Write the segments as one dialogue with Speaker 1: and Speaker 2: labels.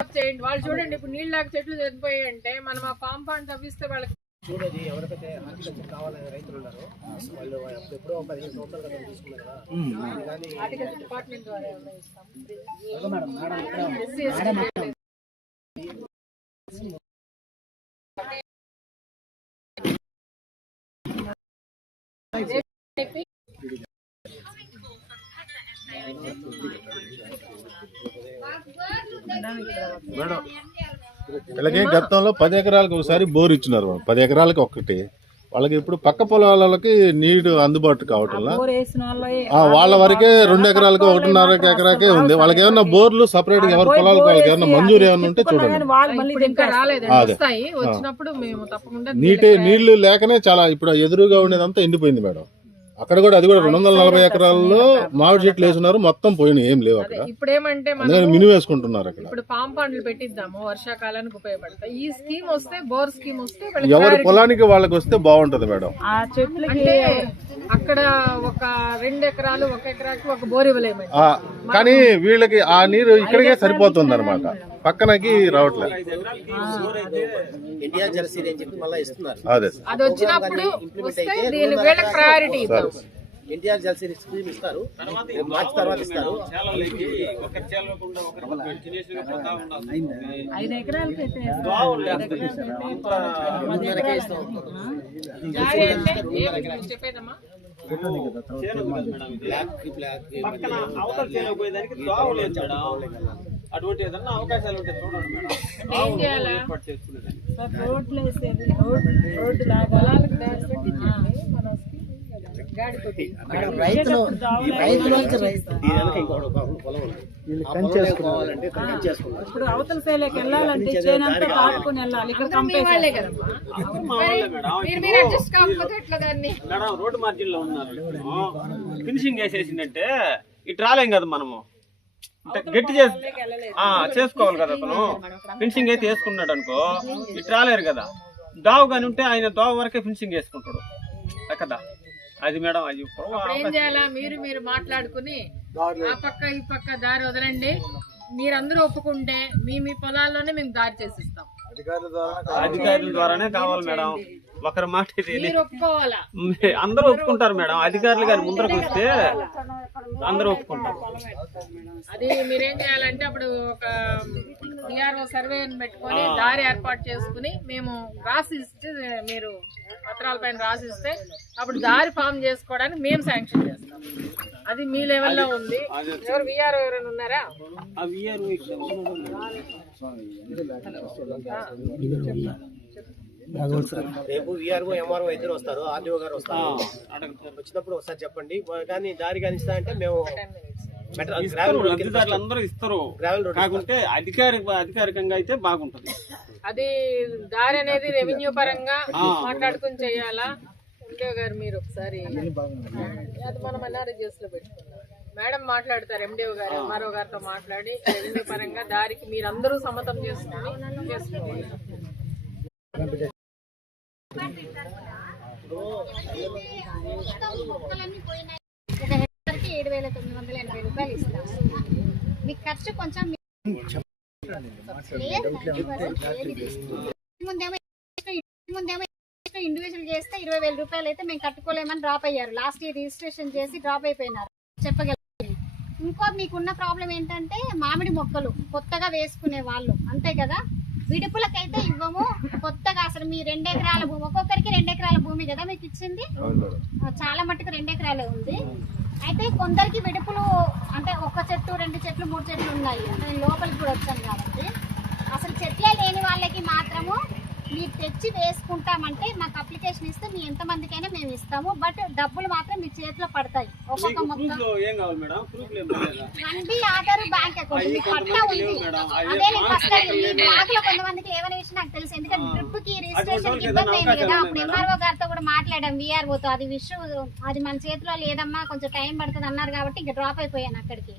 Speaker 1: చేయండి. వాళ్ళు చూడండి ఇప్పుడు నీళ్ళు లేక చెట్లు చనిపోయాయి అంటే మనం ఆ కాంపౌండ్ తవ్విస్తే వాళ్ళకి
Speaker 2: చూడది ఎవరికైతే హార్టికల్చర్ కావాలని రైతులు ఉన్నారో వాళ్ళు ఎప్పుడో పదిహేను సంవత్సరాలు కదా తీసుకున్నారు కదా. Madam madam.
Speaker 3: వీళ్ళకి గతంలో పది ఎకరాలకు ఒకసారి బోర్ ఇచ్చినారు పది ఎకరాలకి ఒక్కటి. వాళ్ళకి ఇప్పుడు పక్క పొలాలకి నీరు అందుబాటు కావటంలా? ఆ, వాళ్ళ వరకే రెండు ఎకరాలకి ఒకటిన్నర ఎకరాకే ఉంది. వాళ్ళకి ఏమన్నా బోర్లు సపరేట్గా ఎవరి పొలాలకు వాళ్ళకి ఏమన్నా మంజూరు ఏమన్నా ఉంటే చూడండి.
Speaker 1: ఇప్పుడు ఇంకా రాలేదండి
Speaker 3: అదే.
Speaker 1: వస్తాయి. వచ్చినప్పుడు మేము తప్పకుండా
Speaker 3: నీటి నీళ్ళు లేకనే చాలా ఇప్పుడు ఎదురుగా ఉండేదంతా ఎండిపోయింది మేడం. అక్కడ కూడా అది కూడా రెండు వందల నలభై ఎకరాల్లో మామిడి చెట్లు వేసినారు మొత్తం పోయినాయి ఏం లేవు అక్కడ.
Speaker 1: ఇప్పుడు ఏమంటే
Speaker 3: అందుకని
Speaker 1: మనం
Speaker 3: వేసుకుంటున్నారు అక్కడ.
Speaker 1: ఇప్పుడు పాంపాండ్లు పెట్టిద్దాము వర్షాకాలానికి ఉపయోగపడతాయి. ఈ స్కీమ్ వస్తే బోర్ స్కీమ్ వస్తే
Speaker 3: ఎవరి. పొలానికి వాళ్ళకి వస్తే బాగుంటది మేడం.
Speaker 1: అంటే అక్కడ ఒక రెండు ఎకరాలు ఒక ఎకరాకి ఒక బోర్ ఇవ్వలేమండి.
Speaker 3: ఆ, కానీ వీళ్ళకి ఆ నీరు ఇక్కడికే సరిపోతుంది అనమాట పక్కనకి రావట్లేదు
Speaker 2: ఇండియా జెర్సీ అని చెప్పి మళ్ళీ ఇస్తున్నారు.
Speaker 3: అదే.
Speaker 1: అది వచ్చినప్పుడు వస్తే దీని వీళ్ళకి ప్రయారిటీ ఇద్దాం
Speaker 2: ఎన్టీఆర్ జెర్సీ స్కీమ్ ఇస్తారు. మార్చి తర్వాత ఇస్తారు. బ్లాక్
Speaker 4: అవతల అటువంటి ఏదన్నా అవకాశాలు ఉంటే చూడండి మేడం. ఏర్పాటు
Speaker 5: ఇప్పుడు అవతల శైలికి వెళ్ళాలంటే చేనంతా వెళ్ళాలి. ఇక్కడ
Speaker 4: మేడం.
Speaker 1: మీరు మీరు అడ్జస్ట్ కాకపోతే ఎట్లా దాన్ని?
Speaker 4: మేడం రోడ్డు మార్జిన్లో ఉన్నారు ఫినిషింగ్ వేసేసిందంటే ఇటు రాలేం కదా మనము. గట్టి చేసి ఆ, చేసుకోవాలి కదా అతను. ఫినిషింగ్ అయితే వేసుకున్నాడు అనుకో. ఇటు రాలేరు కదా. దావు కానీ ఉంటే ఆయన దోవ వరకే ఫినిషింగ్ వేసుకుంటాడు. కదా? అది మేడం అది
Speaker 1: ఏం చేయాలా? మీరు మీరు మాట్లాడుకుని ఆ పక్క ఈ పక్క దారి వదలండి. మీరందరూ ఒప్పుకుంటే మీ మీ పొలాల్లోనే మేము దారి చేసిస్తాం.
Speaker 4: అధికారుల ద్వారానే కావాలి మేడం. ఒకరి మాట అందరూ ఒప్పుకుంటారు మేడం. అధికారులు గారి ముందరకు వస్తే అందరూ ఒప్పుకుంటారు.
Speaker 1: అది మీరేం చేయాలంటే అప్పుడు ఒక డిఆర్ఓ సర్వే పెట్టుకొని దారి ఏర్పాటు చేసుకుని మేము రాసి ఇస్తే మీరు పత్రాల పైన రాసిస్తే అప్పుడు దారి ఫామ్ చేసుకోవడానికి మేము శాంక్షన్ చేస్తాం. అది మీ లెవెల్లో ఉంది. ఎవరు విఆర్ ఎవరైనా ఉన్నారా?
Speaker 4: ఇక్కడ
Speaker 2: రేపు విఆర్ఓ ఎంఆర్ఓ ఇద్దరు వస్తారు ఆర్డీఓ గారు వస్తారు. వచ్చినప్పుడు ఒకసారి చెప్పండి. కానీ దారి కానీ ఇస్తా అంటే మేము
Speaker 4: అందరూ ఇస్తారు కాకుంటే అధికారిక అధికారికంగా అయితే బాగుంటది.
Speaker 1: అది దారి అనేది రెవెన్యూ పరంగా మాట్లాడుకుని చేయాలా? ఎండిఓ గారు మీరు ఒకసారి అది మనం ఎన్ఆర్ఎస్లో పెట్టుకుందాం. మేడం మాట్లాడతారు ఎండిఓ గారు ఎంఆర్ఓ గారితో మాట్లాడి రెవెన్యూ పరంగా దారికి మీరు అందరూ సమ్మతం చేసుకుని చేసుకోవాలి.
Speaker 6: హెక్టార్కి ఏడు వేల తొమ్మిది వందల ఎనభై రూపాయలు ఇస్తాము మీకు ఖర్చు కొంచెం ముందేమో ముందేమో ఇండివిజువల్ చేస్తే ఇరవై వేల రూపాయలు అయితే మేము కట్టుకోలేమని డ్రాప్ అయ్యారు లాస్ట్ ఇయర్ రిజిస్ట్రేషన్ చేసి డ్రాప్ అయిపోయినారు చెప్పగలరు ఇంకో మీకున్న ప్రాబ్లం ఏంటంటే మామిడి మొక్కలు కొత్తగా వేసుకునే వాళ్ళు. అంతే కదా? విడుపులకైతే ఇవ్వము అసలు మీ రెండు ఎకరాల భూమి ఒక్కొక్కరికి రెండు ఎకరాల భూమి కదా మీకు ఇచ్చింది? ఆ, చాలా మట్టుకు రెండు ఎకరాలే ఉంది. అయితే కొందరికి విడుపులు అంటే ఒక చెట్టు రెండు చెట్లు మూడు చెట్లు ఉన్నాయి. అంటే నేను లోపలికి కూడా వచ్చాను కాబట్టి. అసలు చెట్లే లేని వాళ్ళకి మాత్రము మీరు తెచ్చి వేసుకుంటామంటే మాకు అప్లికేషన్ ఇస్తే మీ ఎంతమందికైనా మేము ఇస్తాము. బట్ డబ్బులు మాత్రం మీ చేతిలో పడతాయి. ఒక్కొక్క మొక్క ఆధార్ బ్యాంక్ అకౌంట్. మీకు పట్టా ఉంది. అదే నీకు వస్తాయి మీ బ్లాక్లో కొంతమందికి ఏమైనా విషయం నాకు తెలుసు ఎందుకంటే ట్రిప్కి రిజిస్ట్రేషన్కి ఇబ్బంది అయింది కదా. అప్పుడు ఎంఆర్ఓ గారితో కూడా మాట్లాడాం. విఆర్ఓ తో అది విషయం అది మన చేతిలో లేదమ్మా కొంచెం టైం పడుతుంది అన్నారు కాబట్టి ఇక డ్రాప్ అయిపోయాను అక్కడికి.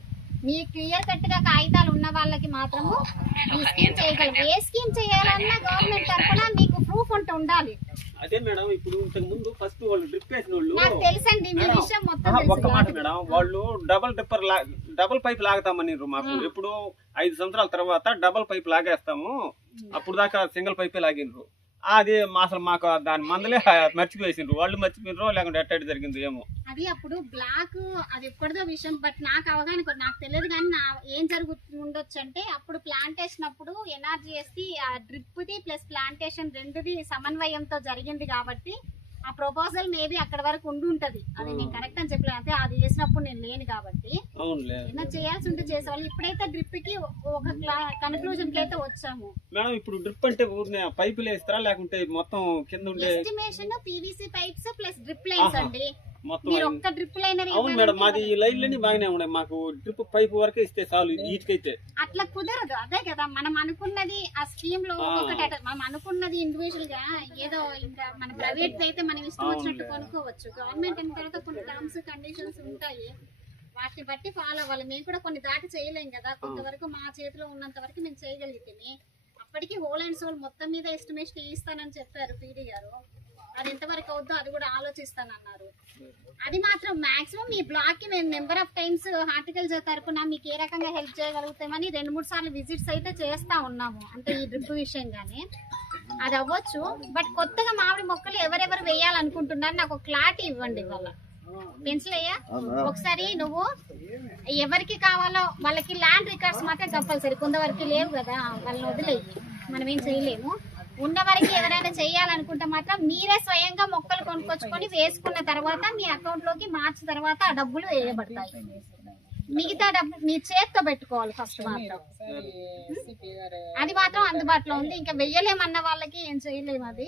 Speaker 6: మీ క్లియర్ కట్గా కాగితాలు ఉన్న వాళ్ళకి మాత్రము ఈ స్కీమ్ చేయగలం ఏ స్కీమ్ చేయాలన్నా గవర్నమెంట్ తరఫున మీకు ప్రూఫ్ ఉంటే ఉండాలి.
Speaker 4: అదే మేడం ఇప్పుడు ఇంతకు ముందు ఫస్ట్ వాళ్ళు డ్రిప్ వేసిన వాళ్ళు
Speaker 6: నాకు తెలుసండి మీ విషయం మొత్తం
Speaker 4: ఒక్క మాట మేడం వాళ్ళు డబల్ డిప్పర్ లా డబల్ పైప్ లాగుతామన్నారు మాకు. ఎప్పుడు ఐదు సంవత్సరాల తర్వాత డబల్ పైప్ లాగేస్తాము. అప్పుడు దాకా సింగిల్ పైపే లాగినరు. అది మా అసలు మాకు దాని మందలే మర్చిపోయేసిండ్రు. వాళ్ళు మర్చిపోయినరో లేకుంటే ఎట్టడి జరిగింది ఏమో.
Speaker 6: అది అప్పుడు బ్లాక్ అది ఎప్పటిదో విషయం బట్ నాకు అవగాహన నాకు తెలియదు కానీ నా ఏం జరుగు ఉండొచ్చు అంటే అప్పుడు ప్లాంటేషన్ అప్పుడు ఎన్ఆర్జిఎస్ది ఆ డ్రిప్ది ప్లస్ ప్లాంటేషన్ రెండుది సమన్వయంతో జరిగింది కాబట్టి ఆ ప్రపోజల్ మేబీ అక్కడ వరకు ఉండి ఉంటది. అది నేను కరెక్ట్ అని చెప్పలేదు అంటే అది చేసినప్పుడు నేను లేను కాబట్టి. ఏదైనా చేయాల్సి ఉంటే చేసేవాళ్ళు. ఇప్పుడైతే డ్రిప్కి ఒక కన్క్లూజన్కి అయితే వచ్చాము.
Speaker 4: మేడం ఇప్పుడు డ్రిప్ అంటే ఊరినే పైపులు వేస్తారా లేకుంటే మొత్తం కింద ఉండే
Speaker 6: estimation PVC pipes plus drip lines. అండి. మీరు ఒక్క డ్రిప్ లైనర్
Speaker 4: అవును మేడం మాది ఈ లైన్లన్నీ బాగానే ఉన్నాయి. మాకు డ్రిప్ పైప్ వరకే ఇస్తే చాలు వీటికైతే
Speaker 6: అట్లా కుదరదు అదే కదా. మనం అనుకున్నది ఆ స్కీమ్లో ఒక్కొక్కటి మనం అనుకున్నది ఇండివిజువల్గా ఏదో ఇంకా మన ప్రైవేట్ అయితే మనం ఇష్టం వచ్చినట్టు కొనుక్కోవచ్చు. గవర్నమెంట్ అయిన తర్వాత కొన్ని టర్మ్స్ కండిషన్స్ ఉంటాయి. వాటిని బట్టి ఫాలో అవ్వాలి. మేము కూడా కొన్ని దాటి చేయలేం కదా. కొంతవరకు మా చేతిలో ఉన్నంత వరకు మేము చేయగలిగితే. అప్పటికి హోల్ అండ్ సోల్ మొత్తం మీద ఎస్టిమేషన్ ఇస్తానని చెప్పారు పీడీ గారు. అది ఎంతవరకు అవుద్దో అది కూడా ఆలోచిస్తానన్నారు. అది మాత్రం మాక్సిమం మీ బ్లాక్కి మేము నెంబర్ ఆఫ్ టైమ్స్ ఆర్టికల్స్ తరపున మీకు ఏ రకంగా హెల్ప్ చేయగలుగుతామని రెండు మూడు సార్లు విజిట్స్ అయితే చేస్తా ఉన్నాము. అంటే ఈ డ్రిప్ విషయంగానే. అది అవ్వచ్చు. బట్ కొత్తగా మామిడి మొక్కలు ఎవరెవరు వేయాలనుకుంటున్నారు నాకు క్లారిటీ ఇవ్వండి ఇవాళ. పెన్సిల్ అయ్యా ఒకసారి నువ్వు ఎవరికి కావాలో వాళ్ళకి ల్యాండ్ రికార్డ్స్ మాత్రం కంపల్సరీ కొంతవరకు లేవు కదా వాళ్ళని వదిలేయి. మనం ఏం చేయలేము. ఉన్న వరకు ఎవరైనా చేయాలనుకుంటే మాత్రం మీరే స్వయంగా మొక్కలు కొనుక్కొచ్చుకొని వేసుకున్న తర్వాత మీ అకౌంట్లోకి మార్చి తర్వాత ఆ డబ్బులు వేయబడతాయి. మిగతా డబ్బు మీ చేత్తో పెట్టుకోవాలి ఫస్ట్ మాత్రం. అది మాత్రం అందుబాటులో ఉంది. ఇంకా వెయ్యలేమన్న వాళ్ళకి ఏం చేయలేము అది.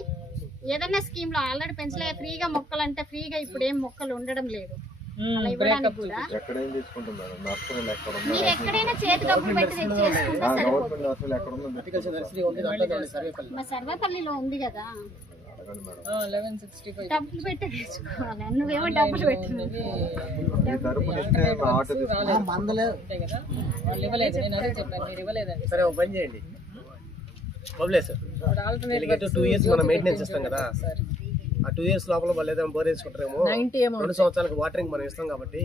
Speaker 6: ఏదైనా స్కీమ్లో ఆల్రెడీ పెంచలే ఫ్రీగా మొక్కలు అంటే ఫ్రీగా ఇప్పుడు ఏం మొక్కలు ఉండడం లేదు. అలా ఇవ్వడానికి కూడా.
Speaker 3: ఎక్కడేం తీసుకుంటున్నారు? నర్సరీలు ఎక్కడ
Speaker 6: మీరు ఎక్కడైనా చేతి డబ్బులు పెట్టి తెచ్చేసుకుంటే సరిపోతుంది
Speaker 3: నర్సరీలు ఎక్కడ ఉందో
Speaker 2: హార్టికల్చర్ నర్సరీ ఉంది దాంట్లో సర్వేపల్లి.
Speaker 6: మా సర్వేపల్లిలో ఉంది కదా. డబ్బులు పెట్టి తెచ్చుకోవాలి. నువ్వేమో డబ్బులు
Speaker 2: సరే పని చేయండి. టూ ఇయర్స్ మనం మెయింటెనెన్స్ ఇస్తాం కదా. ఆ టూ ఇయర్స్ లోపల వాళ్ళు ఏదైనా బోర్ వేసుకుంటారేమో రెండు సంవత్సరాలకు వాటరింగ్ మనం ఇస్తాం కాబట్టి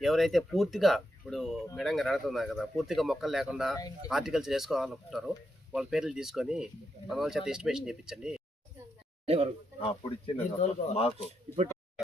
Speaker 2: ఎవరైతే పూర్తిగా ఇప్పుడు మేడం గారు అడుగుతున్నారు కదా పూర్తిగా మొక్కలు లేకుండా హార్టికల్చర్ చేసుకోవాలనుకుంటారో వాళ్ళ పేర్లు తీసుకొని మన వాళ్ళ చేత ఎస్టిమేషన్ చేయించండి
Speaker 3: అప్పుడు ఇచ్చింది మాకు.
Speaker 2: ఇప్పుడు